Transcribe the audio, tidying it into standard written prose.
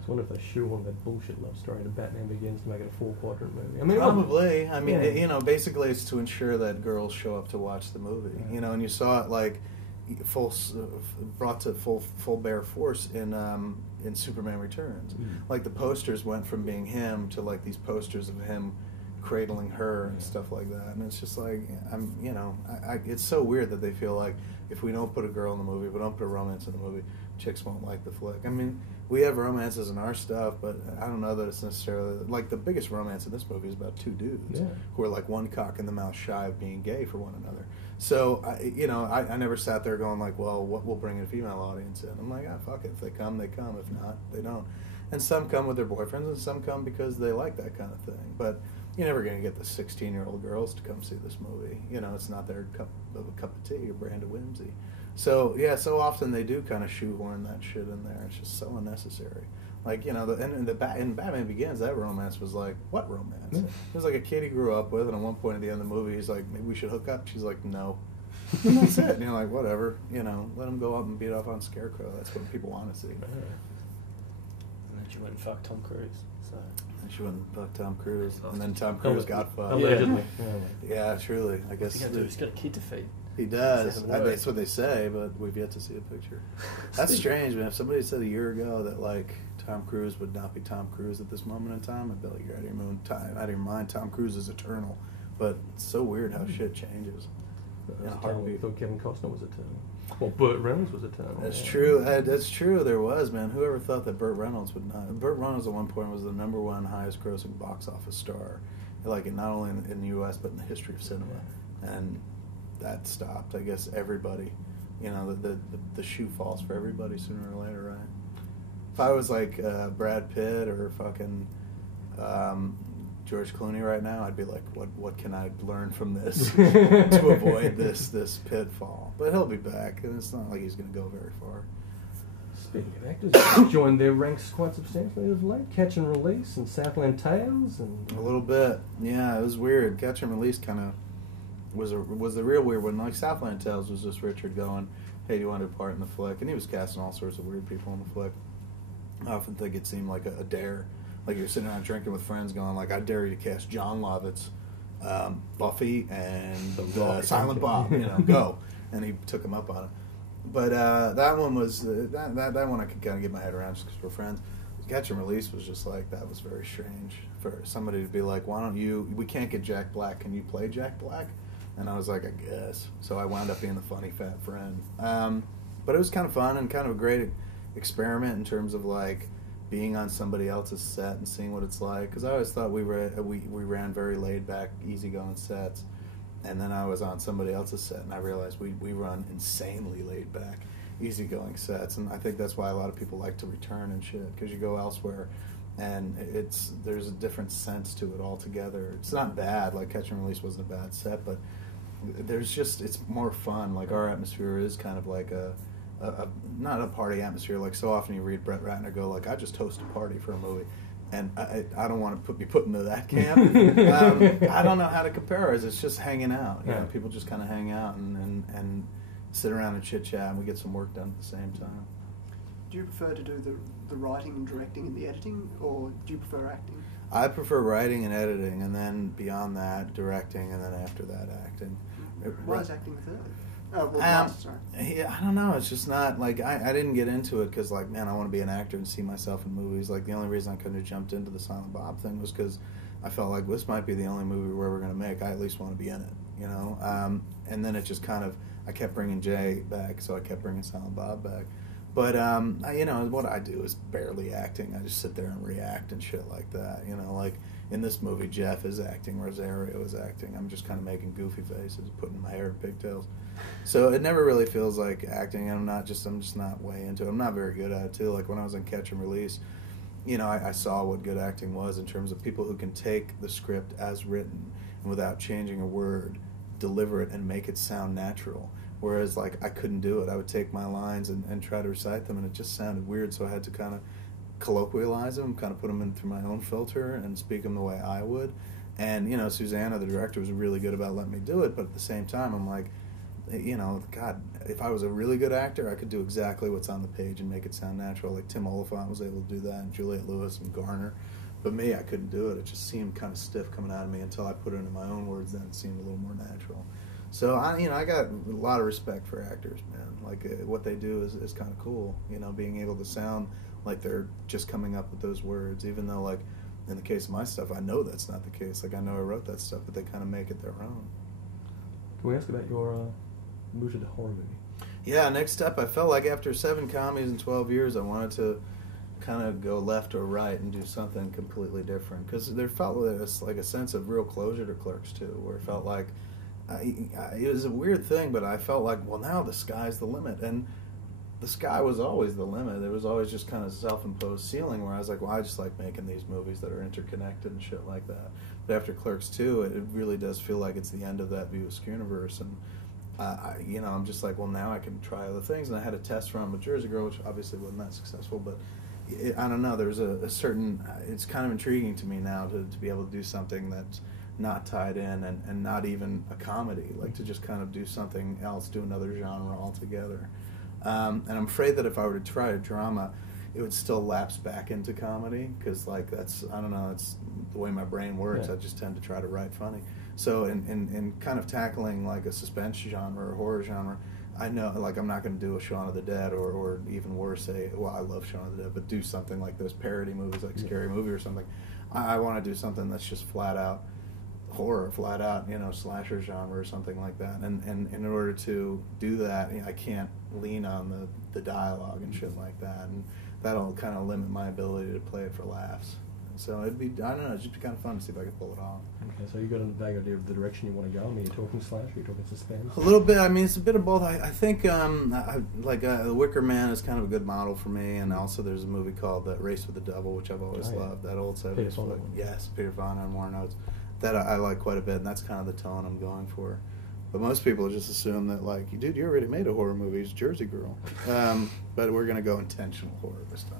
just wonder if they shoehorned that bullshit love story to Batman Begins to make it a 4-quadrant movie. I mean, probably. I mean, you know, basically it's to ensure that girls show up to watch the movie. Yeah. You know, and you saw it like brought to full bear force in Superman Returns. Like the posters went from being him to like these posters of him cradling her and stuff like that, and it's just like it's so weird that they feel like if we don't put a girl in the movie, if we don't put a romance in the movie, chicks won't like the flick. I mean, we have romances in our stuff, but I don't know that it's necessarily like the biggest romance in this movie is about two dudes who are like one cock in the mouth shy of being gay for one another. So I never sat there going like, well, what will bring a female audience in? I'm like, fuck it. If they come, they come. If not, they don't. And some come with their boyfriends, and some come because they like that kind of thing. But you're never going to get the 16-year-old girls to come see this movie. You know, it's not their cup of tea or brand of whimsy. So, yeah, so often they do kind of shoehorn that shit in there. It's just so unnecessary. Like, you know, in Batman Begins, that romance was like, what romance? It was like a kid he grew up with, and at one point at the end of the movie, he's like, maybe we should hook up. She's like, no. And that's it. And you're like, whatever. You know, let him go up and beat off on Scarecrow. That's what people want to see. And then she went and fucked Tom Cruise. So. She went and fucked Tom Cruise, and then Tom Cruise got fucked. Allegedly. Yeah, truly. I guess he's got a kid to feed. He does. That's what they say, but we've yet to see a picture. That's strange, man. If somebody said a year ago that like Tom Cruise would not be Tom Cruise at this moment in time, I'd be like, you're out of your mind. Tom Cruise is eternal, but it's so weird how shit changes. I thought Kevin Costner was eternal. Well, Burt Reynolds was eternal. That's true. That's true. There was, man. Whoever thought that Burt Reynolds would not? Burt Reynolds at one point was the #1 highest grossing box office star, like not only in the U.S. but in the history of cinema, and that stopped. I guess everybody, you know, the shoe falls for everybody sooner or later, right? If I was like Brad Pitt or fucking George Clooney right now, I'd be like, what can I learn from this to avoid this pitfall? But he'll be back, and it's not like he's going to go very far. Speaking of actors, joined their ranks quite substantially of late. Catch and Release and Southland Tales, and a little bit, yeah, it was weird. Catch and Release kind of was the real weird one. Like Southland Tales was just Richard going, "Hey, do you want to part in the flick?" And he was casting all sorts of weird people in the flick. I often think it seemed like a dare. Like you're sitting around drinking with friends going like, I dare you to cast John Lovitz, Buffy, and Silent Bob, you know, go. And he took him up on it. But that one was, that one I could kind of get my head around just because we're friends. Catch and Release was just like, that was very strange for somebody to be like, why don't you, we can't get Jack Black, can you play Jack Black? And I was like, I guess. So I wound up being the funny fat friend. But it was kind of fun and kind of a great experiment in terms of like, being on somebody else's set and seeing what it's like, because I always thought we ran very laid back, easygoing sets, and then I was on somebody else's set and I realized we run insanely laid back, easygoing sets, and I think that's why a lot of people like to return and shit, because you go elsewhere and there's a different sense to it altogether. It's not bad, like Catch and Release wasn't a bad set, but it's more fun. Like our atmosphere is kind of like not a party atmosphere. Like so often you read Brett Ratner go like, I just host a party for a movie, and I don't want to be put into that camp. I don't know how to compare ours. It's just hanging out. You know, people just kind of hang out and sit around and chit chat, and we get some work done at the same time. Do you prefer to do the writing and directing and the editing, or do you prefer acting? I prefer writing and editing, and then beyond that, directing, and then after that, acting. Why is acting third? Sorry. Yeah, I don't know. It's just not like I didn't get into it because like, man, I want to be an actor and see myself in movies. Like the only reason I couldn't have jumped into the Silent Bob thing was because I felt like this might be the only movie we're ever going to make. I at least want to be in it, you know. And then it just kind of, I kept bringing Jay back, so I kept bringing Silent Bob back. But you know, what I do is barely acting. I just sit there and react and shit like that. You know, like in this movie, Jeff is acting, Rosario is acting. I'm just kind of making goofy faces, putting my hair in pigtails. So it never really feels like acting. I'm just not way into it. I'm not very good at it too. Like when I was in Catch and Release, you know, I saw what good acting was in terms of people who can take the script as written and without changing a word, deliver it and make it sound natural. Whereas like I couldn't do it. I would take my lines and try to recite them, and it just sounded weird. So I had to kind of colloquialize them, kind of put them in through my own filter and speak them the way I would. And you know, Susanna, the director, was really good about letting me do it. But at the same time, I'm like, you know, God, if I was a really good actor, I could do exactly what's on the page and make it sound natural. Like Tim Oliphant was able to do that, and Juliette Lewis and Garner. But me, I couldn't do it. It just seemed kind of stiff coming out of me until I put it into my own words. Then it seemed a little more natural. So I got a lot of respect for actors, man. Like what they do is kind of cool. You know, being able to sound like they're just coming up with those words, even though like in the case of my stuff, I know that's not the case. Like I know I wrote that stuff, but they kind of make it their own. Can we ask about your move to the horror movie? Yeah, next step, I felt like after 7 comedies in 12 years, I wanted to kind of go left or right and do something completely different. Because there felt like a sense of real closure to Clerks, too, where it felt like, it was a weird thing, but I felt like, well, now the sky's the limit. And the sky was always the limit. It was always just kind of self-imposed ceiling where I was like, well, I just like making these movies that are interconnected and shit like that. But after Clerks 2, it really does feel like it's the end of that View universe. And I'm just like, well, now I can try other things. And I had a test run with Jersey Girl, which obviously wasn't that successful, but I don't know. There's a certain, it's kind of intriguing to me now to be able to do something that's not tied in and not even a comedy, like to just kind of do something else, do another genre altogether. And I'm afraid that if I were to try a drama, it would still lapse back into comedy because, like, that's, I don't know, it's the way my brain works. Yeah. I just tend to try to write funny. So in kind of tackling like a suspense genre or horror genre, I know, like, I'm not going to do a Shaun of the Dead or even worse, well, I love Shaun of the Dead, but do something like those parody movies, like Scary Movie or something. I want to do something that's just flat out horror, flat out, slasher genre or something like that. And in order to do that, I can't lean on the dialogue and shit like that. And that'll kind of limit my ability to play it for laughs. So it'd be, I don't know, it'd just be kind of fun to see if I could pull it off. Okay, so you got a vague idea of the direction you want to go? I mean, you're talking slasher, you're talking suspense? A little bit. I mean, it's a bit of both. I think The Wicker Man is kind of a good model for me, and also there's a movie called Race with the Devil, which I've always loved. That old 70s Peter Fonda. Yes, Peter Fonda and Warren Oates. That I like quite a bit, and that's kind of the tone I'm going for. But most people just assume that, like, dude, you already made a horror movie. It's Jersey Girl. But we're going to go intentional horror this time.